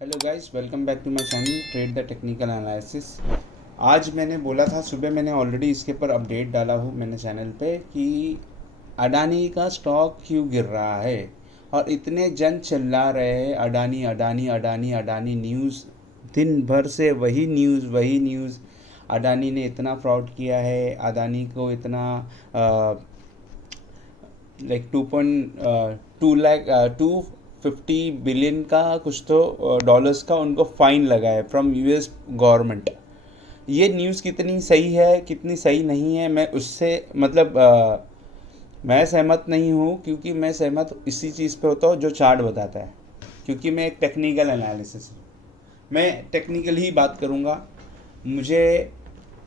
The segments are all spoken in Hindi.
Hello guys, welcome back to my channel trade the technical analysis. आज मैंने बोला था, सुबह मैंने ऑलरेडी इसके ऊपर अपडेट डाला हूँ मैंने चैनल पे कि अडानी का स्टॉक क्यों गिर रहा है और इतने जन चिल्ला रहे हैं अडानी अडानी अडानी अडानी। न्यूज़ दिन भर से वही न्यूज़। अडानी ने इतना फ्रॉड किया है, अडानी को इतना लाइक 250 बिलियन का कुछ तो डॉलर्स का उनको फ़ाइन लगा है फ्रॉम यूएस गवर्नमेंट। ये न्यूज़ कितनी सही है कितनी सही नहीं है, मैं उससे मतलब मैं सहमत नहीं हूँ, क्योंकि मैं सहमत इसी चीज़ पे होता हूँ जो चार्ट बताता है, क्योंकि मैं एक टेक्निकल एनालिसिस हूँ। मैं टेक्निकल ही बात करूँगा। मुझे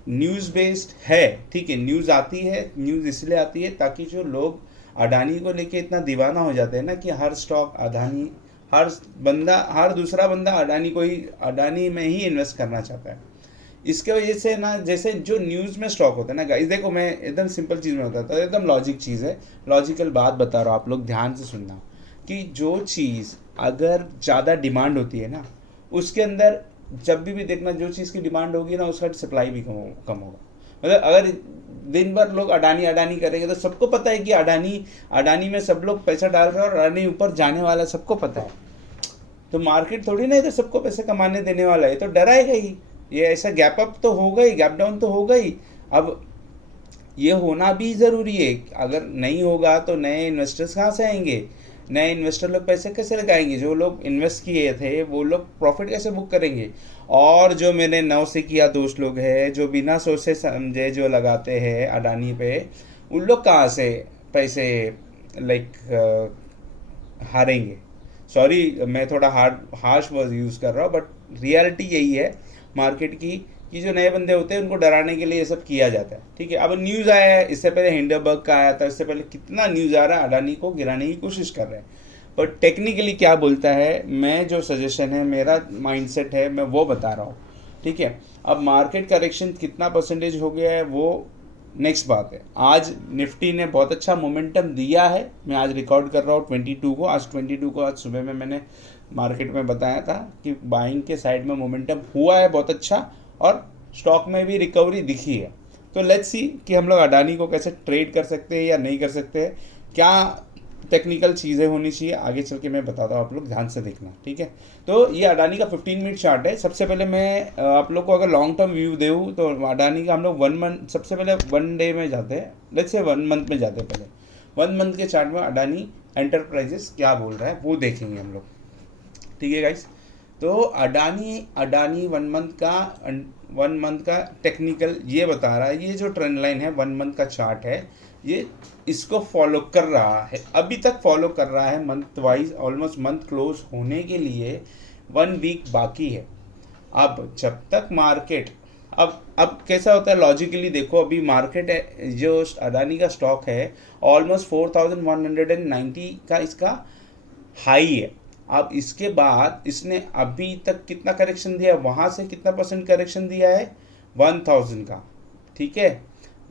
न्यूज़ बेस्ड है, ठीक है। न्यूज़ आती है, न्यूज़ इसलिए आती है ताकि जो लोग अडानी को लेके इतना दीवाना हो जाते हैं ना कि हर स्टॉक अडानी, हर दूसरा बंदा अडानी में ही इन्वेस्ट करना चाहता है। इसके वजह से ना, जैसे जो न्यूज़ में स्टॉक होता है ना गाइस, देखो मैं एकदम सिंपल चीज़ में बताता हूँ, एकदम लॉजिक चीज़ है, लॉजिकल बात बता रहा हूँ, आप लोग ध्यान से सुनना। कि जो चीज़ अगर ज़्यादा डिमांड होती है ना, उसके अंदर जब भी देखना, जो चीज़ की डिमांड होगी ना उसका सप्लाई भी कम होगा। मतलब अगर दिन भर लोग अडानी अडानी करेंगे तो सबको पता है कि अडानी अडानी में सब लोग पैसा डाल रहे हैं और अडानी ऊपर जाने वाला है, सबको पता है। तो मार्केट थोड़ी ना इधर सबको पैसे कमाने देने वाला है, तो डराएगा ही। ये ऐसा गैप अप तो होगा ही, गैप डाउन तो होगा ही। अब ये होना भी ज़रूरी है। अगर नहीं होगा तो नए इन्वेस्टर्स कहाँ से आएंगे? नए इन्वेस्टर लोग पैसे कैसे लगाएंगे? जो लोग इन्वेस्ट किए थे वो लोग प्रॉफिट कैसे बुक करेंगे? और जो मेरे नौ से किया दोस्त लोग हैं, जो बिना सोचे समझे जो लगाते हैं अडानी पे, उन लोग कहाँ से पैसे लाइक हारेंगे? सॉरी, मैं थोड़ा हार्श वर्ड यूज़ कर रहा हूँ, बट रियलिटी यही है मार्केट की, कि जो नए बंदे होते हैं उनको डराने के लिए ये सब किया जाता है। ठीक है, अब न्यूज़ आया है, इससे पहले हिंडनबर्ग का आया था, इससे पहले कितना न्यूज़ आ रहा है, अडानी को गिराने की कोशिश कर रहे हैं। पर टेक्निकली क्या बोलता है, मैं जो सजेशन है, मेरा माइंडसेट है, मैं वो बता रहा हूँ। ठीक है, अब मार्केट करेक्शन कितना परसेंटेज हो गया है वो नेक्स्ट बात है। आज निफ्टी ने बहुत अच्छा मोमेंटम दिया है। मैं आज रिकॉर्ड कर रहा हूँ 22 को, आज सुबह में मैंने मार्केट में बताया था कि बाइंग के साइड में मोमेंटम हुआ है बहुत अच्छा, और स्टॉक में भी रिकवरी दिखी है। तो लेट्स सी कि हम लोग अडानी को कैसे ट्रेड कर सकते हैं या नहीं कर सकते हैं, क्या टेक्निकल चीज़ें होनी चाहिए, आगे चल के मैं बताता हूँ, आप लोग ध्यान से देखना। ठीक है, तो ये अडानी का 15 मिनट चार्ट है। सबसे पहले मैं आप लोग को अगर लॉन्ग टर्म व्यू दूँ तो अडानी का हम लोग 1 मंथ, सबसे पहले 1 डे में जाते हैं, लेट्स से 1 मंथ में जाते हैं। पहले 1 मंथ के चार्ट में अडानी एंटरप्राइजेस क्या बोल रहा है वो देखेंगे हम लोग। ठीक है गाइस, तो अडानी अडानी 1 मंथ का टेक्निकल ये बता रहा है, ये जो ट्रेंड लाइन है 1 मंथ का चार्ट है, ये इसको फॉलो कर रहा है, अभी तक फॉलो कर रहा है month wise. Almost month close होने के लिए 1 वीक बाकी है। अब जब तक मार्केट, अब कैसा होता है लॉजिकली देखो, अभी मार्केट है, जो अडानी का स्टॉक है ऑलमोस्ट 4190 का इसका हाई है। अब इसके बाद इसने अभी तक कितना करेक्शन दिया, वहाँ से कितना परसेंट करेक्शन दिया है? 1000 का। ठीक है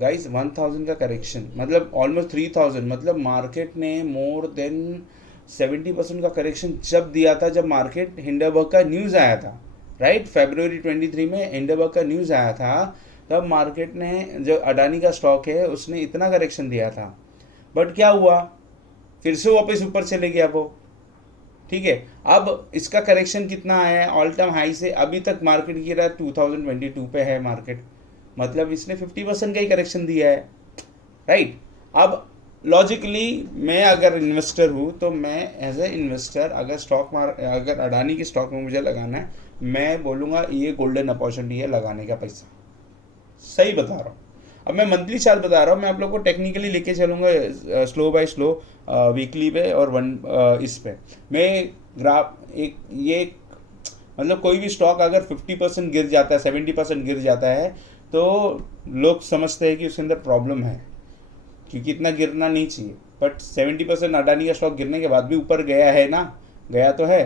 गाइस, 1000 का करेक्शन मतलब ऑलमोस्ट 3000, मतलब मार्केट ने मोर देन 70% का करेक्शन जब दिया था, जब मार्केट हिंडनबर्ग का न्यूज़ आया था। राइट, फरवरी 23 में हिंडनबर्ग का न्यूज़ आया था, तब मार्केट ने, जो अडानी का स्टॉक है उसने इतना करेक्शन दिया था। बट क्या हुआ, फिर से वापस ऊपर चले गया वो। ठीक है, अब इसका करेक्शन कितना आया है? ऑल टाइम हाई से अभी तक मार्केट गिरा है 2022 पे है मार्केट, मतलब इसने 50% का ही करेक्शन दिया है। राइट, अब लॉजिकली मैं अगर इन्वेस्टर हूँ तो मैं एज ए इन्वेस्टर, अगर अडानी के स्टॉक में मुझे लगाना है, मैं बोलूँगा ये गोल्डन अपॉर्चुनिटी है लगाने का पैसा। सही बता रहा हूँ। अब मैं मंथली चार्ट बता रहा हूँ, मैं आप लोग को टेक्निकली लेके चलूँगा स्लो बाय स्लो, वीकली पे और इस पे मैं ग्राफ मतलब कोई भी स्टॉक अगर 50% गिर जाता है, 70% गिर जाता है, तो लोग समझते हैं कि उसके अंदर प्रॉब्लम है, क्योंकि इतना गिरना नहीं चाहिए। बट 70% अडानी का स्टॉक गिरने के बाद भी ऊपर गया है ना, गया तो है।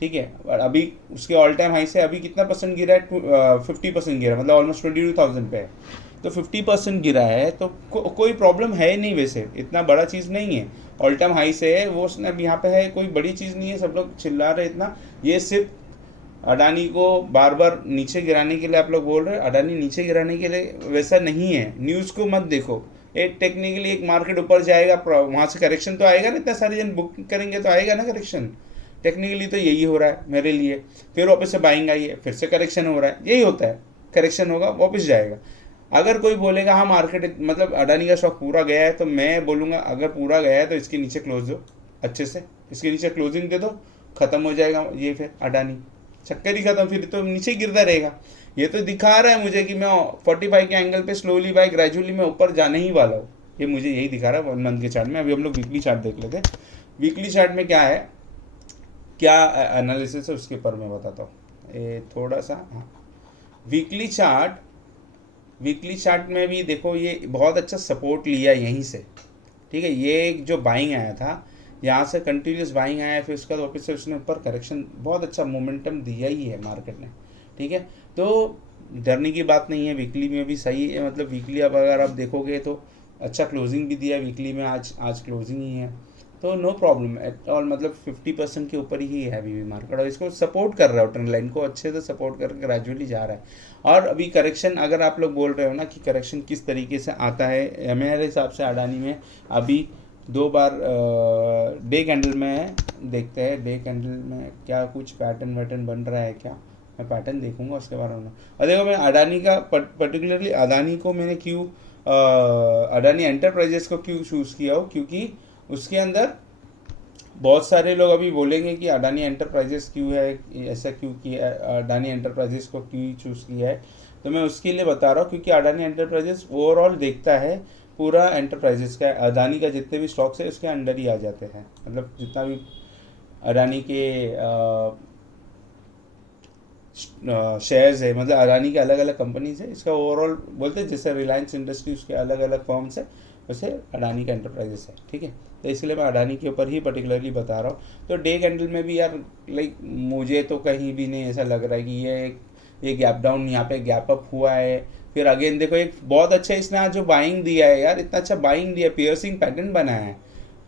ठीक है, और अभी उसके ऑल टाइम हाई से अभी कितना परसेंट गिरा है? 50% गिरा, मतलब ऑलमोस्ट 22,000 पे है। तो 50% गिरा है तो कोई प्रॉब्लम है नहीं, वैसे इतना बड़ा चीज़ नहीं है। ऑल टाइम हाई से है वो, उसने अब यहाँ पे है, कोई बड़ी चीज़ नहीं है, सब लोग चिल्ला रहे इतना। ये सिर्फ अडानी को बार बार नीचे गिराने के लिए आप लोग बोल रहे हैं, अडानी नीचे गिराने के लिए वैसा नहीं है। न्यूज़ को मत देखो, एक टेक्निकली एक मार्केट ऊपर जाएगा, वहाँ से करेक्शन तो आएगा ना, इतना सारे जन बुक करेंगे तो आएगा ना करेक्शन। टेक्निकली तो यही हो रहा है मेरे लिए। फिर वापस से बाइंग आई है, फिर से करेक्शन हो रहा है, यही होता है। करेक्शन होगा वापस जाएगा। अगर कोई बोलेगा हाँ मार्केट मतलब अडानी का स्टॉक पूरा गया है, तो मैं बोलूँगा अगर पूरा गया है तो इसके नीचे क्लोज दो अच्छे से, इसके नीचे क्लोजिंग दे दो, खत्म हो जाएगा ये, फिर अडानी चक्कर ही खत्म, फिर तो नीचे गिरता रहेगा। ये तो दिखा रहा है मुझे कि मैं 45 के एंगल पे स्लोली बाय ग्रेजुअली मैं ऊपर जाने ही वाला हूँ। ये मुझे यही दिखा रहा है 1 मंथ के चार्ट में। अभी हम लोग वीकली चार्ट देख लेते हैं। वीकली चार्ट में क्या है, क्या एनालिसिस है उसके ऊपर मैं बताता हूँ। ये थोड़ा सा, हाँ, वीकली चार्ट में भी देखो ये बहुत अच्छा सपोर्ट लिया यहीं से, ठीक है। ये एक जो बाइंग आया था, यहाँ से कंटिन्यूस बाइंग आया, फिर उसका वापस से उसने ऊपर करेक्शन, बहुत अच्छा मोमेंटम दिया ही है मार्केट ने, ठीक है। तो डरने की बात नहीं है, वीकली में भी सही है। मतलब वीकली अब अगर आप देखोगे तो अच्छा क्लोजिंग भी दिया वीकली में, आज क्लोजिंग ही है, तो नो प्रॉब्लम एट ऑल। मतलब 50% के ऊपर ही है अभी भी मार्केट, और इसको सपोर्ट कर रहा है, ट्रेंड लाइन को अच्छे से सपोर्ट करके ग्रेजुअली जा रहा है। और अभी करेक्शन, अगर आप लोग बोल रहे हो ना कि करेक्शन किस तरीके से आता है, मेरे हिसाब से अडानी में अभी 2 बार डे कैंडल में देखते हैं, डे कैंडल में क्या कुछ पैटर्न वैटर्न बन रहा है क्या, मैं पैटर्न देखूंगा उसके बारे में। और देखो मैं अडानी का पर्टिकुलरली अडानी को मैंने क्यों अडानी एंटरप्राइजेस को क्यों चूज़ किया हो, क्योंकि उसके अंदर बहुत सारे लोग अभी बोलेंगे कि अडानी एंटरप्राइजेस क्यों है, ऐसा क्यों किया, अडानी एंटरप्राइजेस को क्यों चूज़ किया है। तो मैं उसके लिए बता रहा हूँ क्योंकि अडानी एंटरप्राइजेस ओवरऑल देखता है पूरा एंटरप्राइजेस का, अडानी का जितने भी स्टॉक्स है उसके अंडर ही आ जाते हैं। मतलब जितना भी अडानी के शेयर्स है, मतलब अडानी के अलग अलग कंपनीज है, इसका ओवरऑल बोलते हैं जैसे रिलायंस इंडस्ट्री उसके अलग अलग फर्म्स है, वैसे अडानी का एंटरप्राइजेस है, ठीक है। तो इसलिए मैं अडानी के ऊपर ही पर्टिकुलरली बता रहा हूँ। तो डे कैंडल में भी यार लाइक मुझे तो कहीं भी नहीं ऐसा लग रहा है कि ये गैप डाउन, यहाँ पे गैप अप हुआ है। फिर अगेन देखो एक बहुत अच्छा इसने आज जो बाइंग दिया है यार, इतना अच्छा बाइंग दिया, पियर्सिंग पैटर्न बनाया है,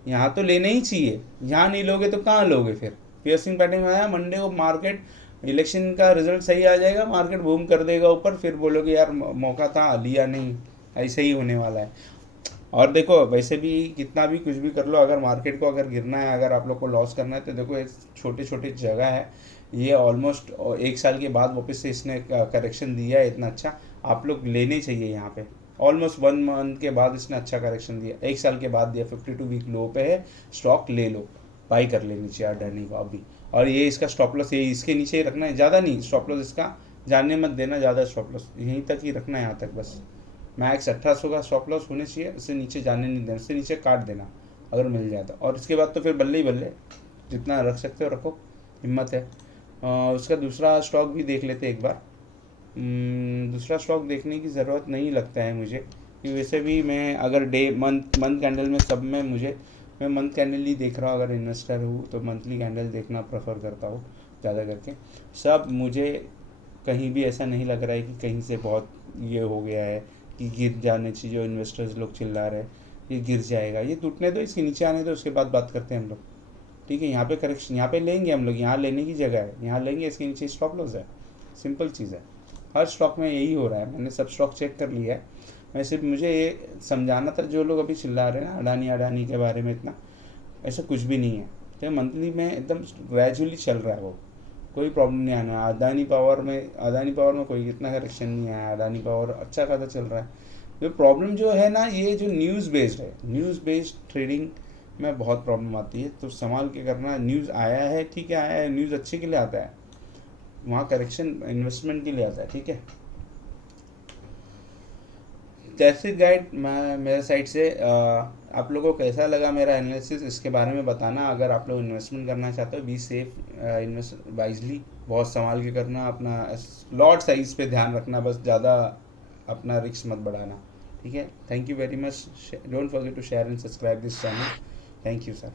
यहाँ तो लेना ही चाहिए। यहाँ नहीं लोगे तो कहाँ लोगे फिर। पियर्सिंग पैटर्न बनाया, मंडे को मार्केट इलेक्शन का रिजल्ट सही आ जाएगा, मार्केट बूम कर देगा ऊपर, फिर बोलोगे यार मौका था लिया नहीं, ऐसे ही होने वाला है। और देखो वैसे भी कितना भी कुछ भी कर लो, अगर मार्केट को अगर गिरना है, अगर आप लोग को लॉस करना है, तो देखो एक छोटे छोटे जगह है, ये ऑलमोस्ट 1 साल के बाद वापस से इसने करेक्शन दिया है इतना अच्छा, आप लोग लेने चाहिए यहाँ पे। ऑलमोस्ट 1 मंथ के बाद इसने अच्छा करेक्शन दिया, 1 साल के बाद दिया, 52 वीक लो पे है, स्टॉक ले लो, बाई कर लेनी चाहिए अडानी को अभी। और ये इसका स्टॉप लॉस ये इसके नीचे ही रखना है, ज़्यादा नहीं स्टॉप लॉस इसका, जानने मत देना ज़्यादा, स्टॉप लॉस यहीं तक ही रखना है, यहाँ तक बस। मैक्स 1800 का स्टॉप लॉस होने चाहिए, उससे नीचे जाने नहीं देना, उससे नीचे काट देना अगर मिल जाता। और इसके बाद तो फिर बल्ले ही बल्ले, जितना रख सकते हो रखो, हिम्मत है। उसका दूसरा स्टॉक भी देख लेते एक बार। दूसरा स्टॉक देखने की ज़रूरत नहीं लगता है मुझे, कि वैसे भी मैं अगर डे मंथ कैंडल में सब में मैं मंथ कैंडल ही देख रहा हूँ। अगर इन्वेस्टर हूँ तो मंथली कैंडल देखना प्रेफर करता हूँ ज़्यादा करके। सब मुझे कहीं भी ऐसा नहीं लग रहा है कि कहीं से बहुत ये हो गया है कि गिर जाने चाहिए, जो इन्वेस्टर्स लोग चिल्ला रहे हैं ये गिर जाएगा, ये टूटने दो, इसके नीचे आने दो, उसके बाद बात करते हैं हम लोग, ठीक है। यहाँ पे करेक्शन यहाँ पे लेंगे हम लोग, यहाँ लेने की जगह है, यहाँ लेंगे, इसके नीचे स्टॉप लॉस है, सिंपल चीज़ है। हर स्टॉक में यही हो रहा है, मैंने सब स्टॉक चेक कर लिया है। मैं सिर्फ मुझे ये समझाना था, जो लोग अभी चिल्ला रहे हैं ना अडानी के बारे में इतना, ऐसा कुछ भी नहीं है। तो मंथली में एकदम ग्रेजुअली चल रहा है, वो कोई प्रॉब्लम नहीं आना। अडानी पावर में कोई इतना करेक्शन नहीं आया, अडानी पावर अच्छा खासा चल रहा है। जो प्रॉब्लम जो है ना, ये जो न्यूज़ बेस्ड है, न्यूज़ बेस्ड ट्रेडिंग में बहुत प्रॉब्लम आती है, तो संभाल के करना। न्यूज़ आया है, ठीक है, आया है, न्यूज़ अच्छे के लिए आता है, वहाँ करेक्शन इन्वेस्टमेंट के लिए आता है, ठीक है। दैट्स इट गाइड, मैं मेरे साइड से आप लोगों को कैसा लगा मेरा एनालिसिस, इसके बारे में बताना। अगर आप लोग इन्वेस्टमेंट करना चाहते हो, बी सेफ, इन्वेस्ट वाइजली, बहुत संभाल के करना, अपना लॉट साइज पे ध्यान रखना, बस ज़्यादा अपना रिस्क मत बढ़ाना, ठीक है। Thank you very much, don't forget to share and subscribe this channel. Thank you sir.